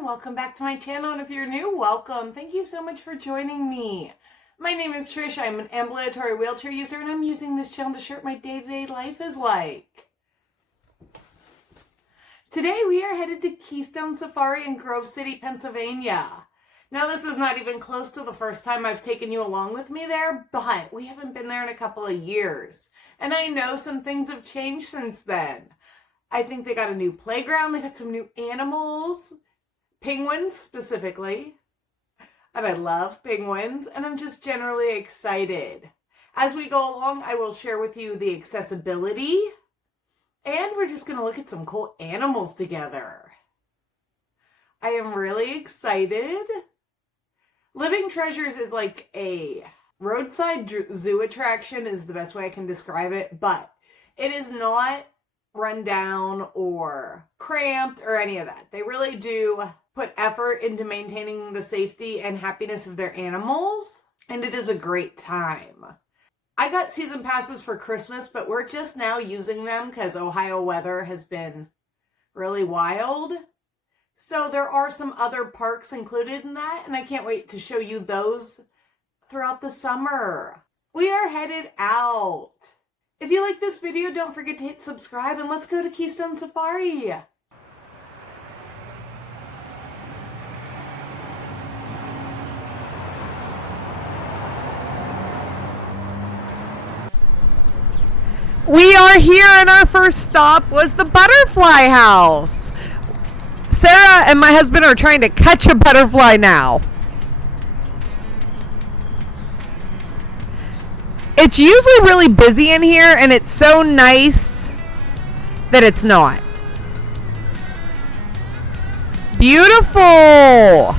everyone, welcome back to my channel, and if you're new, welcome. Thank you so much for joining me. My name is Trish. I'm an ambulatory wheelchair user, and I'm using this channel to share what my day-to-day life is like. Today we are headed to Keystone Safari in Grove City, Pennsylvania. Now this is not even close to the first time I've taken you along with me there, but we haven't been there in a couple of years. And I know some things have changed since then. I think they got a new playground, they got some new animals, penguins specifically, and I love penguins, and I'm just generally excited. As we go along, I will share with you the accessibility, and we're just going to look at some cool animals together. I am really excited. Living Treasures is like a roadside zoo attraction is the best way I can describe it, but it is not run down or cramped or any of that. They really do put effort into maintaining the safety and happiness of their animals, and it is a great time. I got season passes for Christmas, but we're just now using them because Ohio weather has been really wild. So there are some other parks included in that, and I can't wait to show you those throughout the summer. We are headed out. If you like this video, don't forget to hit subscribe, and let's go to Keystone Safari. We are here, and our first stop was the butterfly house. Sarah and my husband are trying to catch a butterfly now. It's usually really busy in here, and it's so nice that it's not. Beautiful.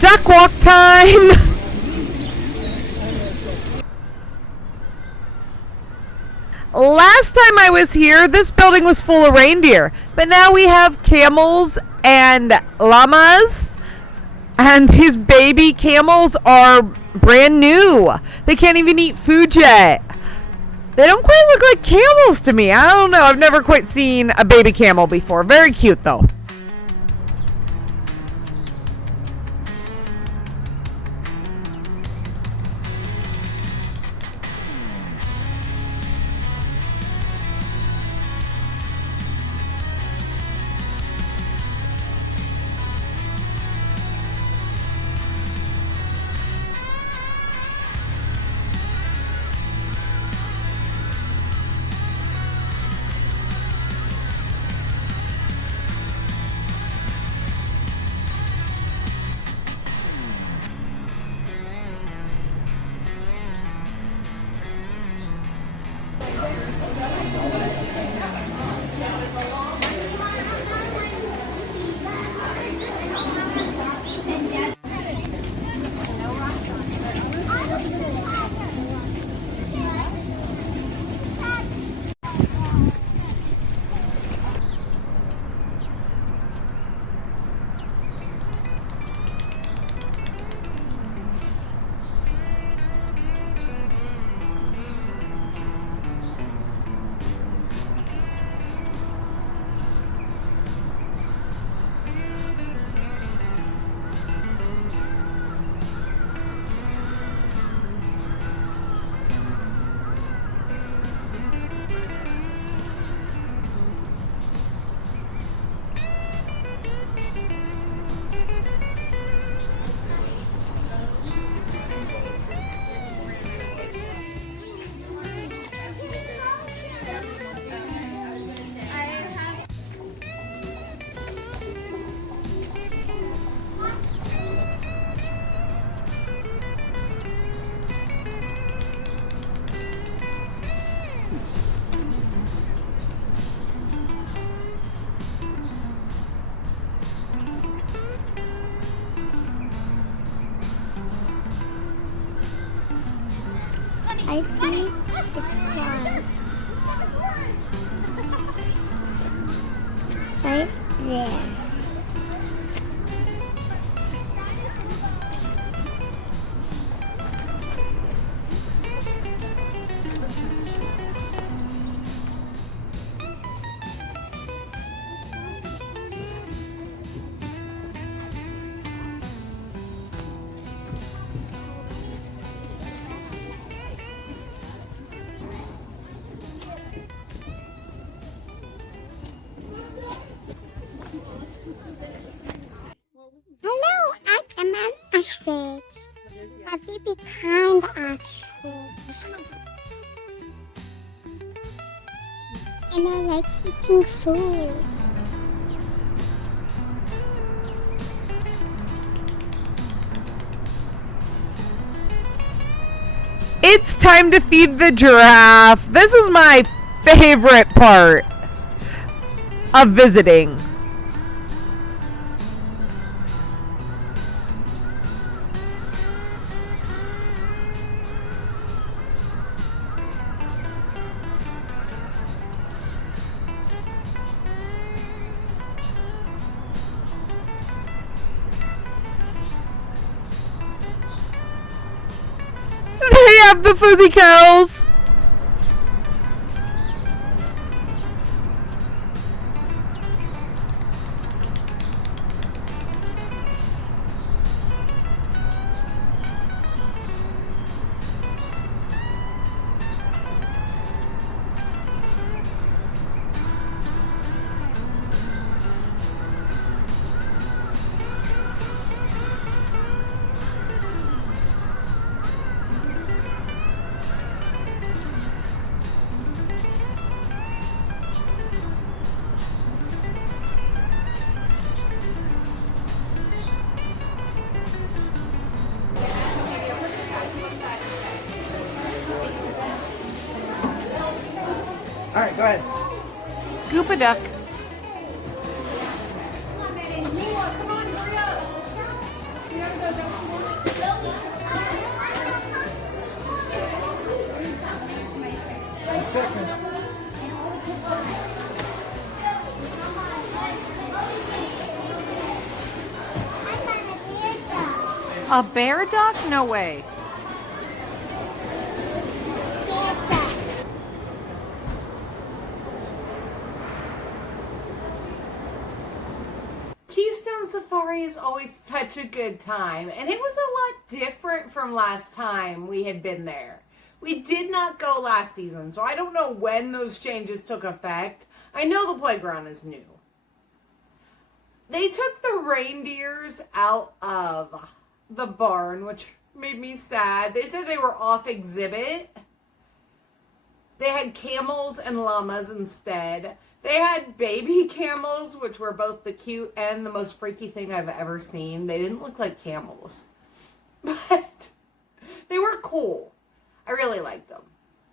Duck walk time! Last time I was here, this building was full of reindeer, but now we have camels and llamas, and these baby camels are brand new. They can't even eat food yet. They don't quite look like camels to me. I don't know. I've never quite seen a baby camel before. Very cute though. I see its claws. Right there. Hello, I am an ostrich. A very kind ostrich. And I like eating food. It's time to feed the giraffe. This is my favorite part of visiting. They have the fuzzy cows. All right, go ahead. Scoop a duck. Seconds. A bear duck? No way. Keystone Safari is always such a good time, and it was a lot different from last time we had been there. We did not go last season, so I don't know when those changes took effect. I know the playground is new. They took the reindeers out of the barn, which made me sad. They said they were off exhibit. They had camels and llamas instead. They had baby camels, which were both the cute and the most freaky thing I've ever seen. They didn't look like camels, but they were cool. I really liked them.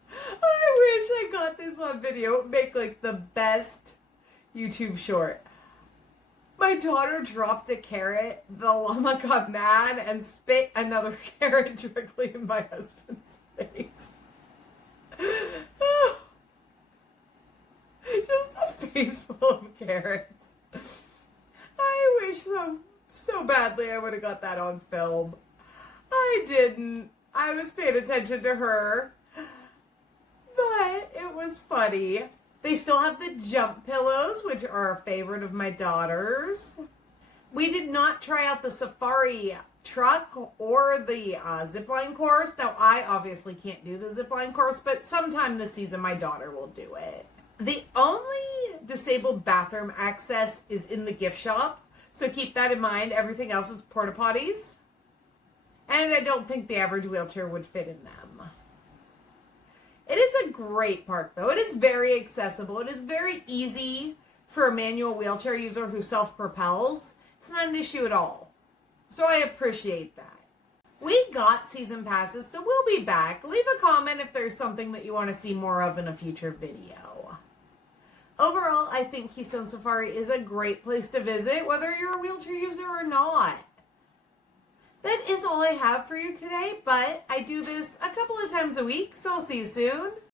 I wish I got this on video. It would make like the best YouTube short. My daughter dropped a carrot. The llama got mad and spit another carrot directly in my husband's face. Just a face full of carrots. I wish so badly I would have got that on film. I didn't. I was paying attention to her. But it was funny. They still have the jump pillows, which are a favorite of my daughter's. We did not try out the safari truck or the zipline course. Now, I obviously can't do the zipline course, but sometime this season my daughter will do it. The only disabled bathroom access is in the gift shop, so keep that in mind. Everything else is porta potties, and I don't think the average wheelchair would fit in them. It is a great park, though. It is very accessible. It is very easy for a manual wheelchair user who self-propels. It's not an issue at all, so I appreciate that. We got season passes, so we'll be back. Leave a comment if there's something that you want to see more of in a future video. Overall, I think Keystone Safari is a great place to visit, whether you're a wheelchair user or not. That is all all I have for you today, but I do this a couple of times a week, so I'll see you soon.